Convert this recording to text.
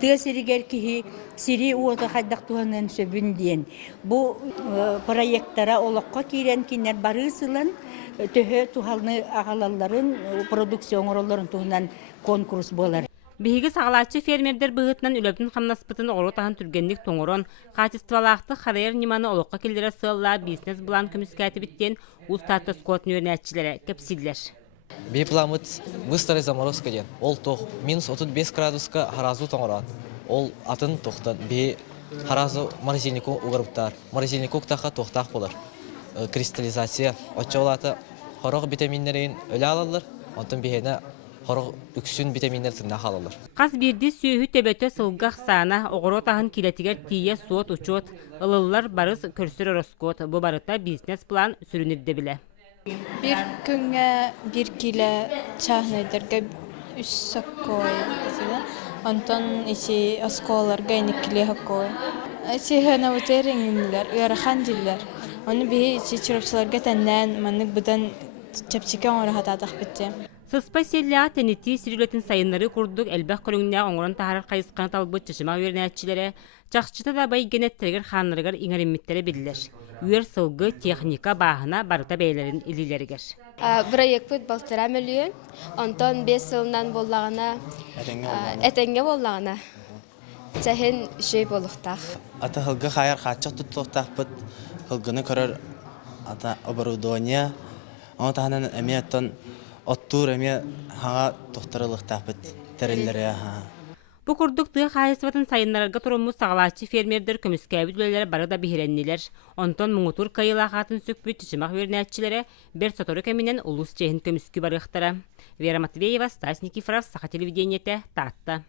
Тыа сиригер киһи сири уота хайдахтуһанан сөбүн диэн. Бу проекттара олоққа кирен кинер барысылан төһө тухалны агалалларын продукцион оролларын туһунан конкурс болар. Биһиги сагалаачы фермердер быһытынан үлөптүн хамнаспытын оҕолу таһан түргенник тоҥорон, качестволаахты харайар ниманы олоққа килдере сыалла бизнес булан көмүскәти биттен устатта скотын үйренәтчиләре кепсиллер. Би пламыт быстрый заморозка ден. Ол тох минус 35 градуска харазу тоңоран. Ол атын тохтан би харазу морозильнику угарыптар. Морозильнику таха тохтах болар. Кристаллизация очолаты хорог витаминнерин өле алалар. Онтон бихене хорог үксүн витаминнер тынна халалар. Кас бирди сүйүхү төбөтө сылгах саана оҕоро таһын килетигер тие суот учуот ылыллар барыс көрсөр ороскот. Бу барыта бизнес план сүрүнүрдө биле. Bir күнгө 1 кило чахнайдерге 3 саккой. Антон ичи осколарга 2 кило хаккой. Ичи хана утериңнилер, уярахан диллер. Оны би ичи чурапчыларга тәннән маннык будан чапчикан орахататак битте. Сыспа селлаа тенити сирүлетін сайынлары курдук элбэх көрүңнää оңорон тахарар кайыскана талбыт чышыма үйренәтчилere, чахчыта да бай генеттергер ханнарыгар иңериммиттере билилер. Үйер сылгы техника баахына барыта бәйлерин илилергер. Проект балтыра миллион, онтон 5 жылынан боллағына, этенге боллағына. Чахин шей болуқтақ. Ата хылгы хайар хачық тұттықтақ бұд, хылгыны көрір ата оборудование, оны тағынан әме аттан оттур әме хаға тоқтарылықтақ бұд, тәрелері. Бу курдук тыа хайысыбатын сайыннарга турумму сагалаачы фермердер көмүскәбит үлелер бары да бихиреннилер. Онтон муңутур кайылаахатын сөкпүт чычымак үйренәтчилere бер сотору кеминен улус чехин көмүскү барыхтара. Вера Матвеева, Стас Никифоров, Саха телевидениете, Татта.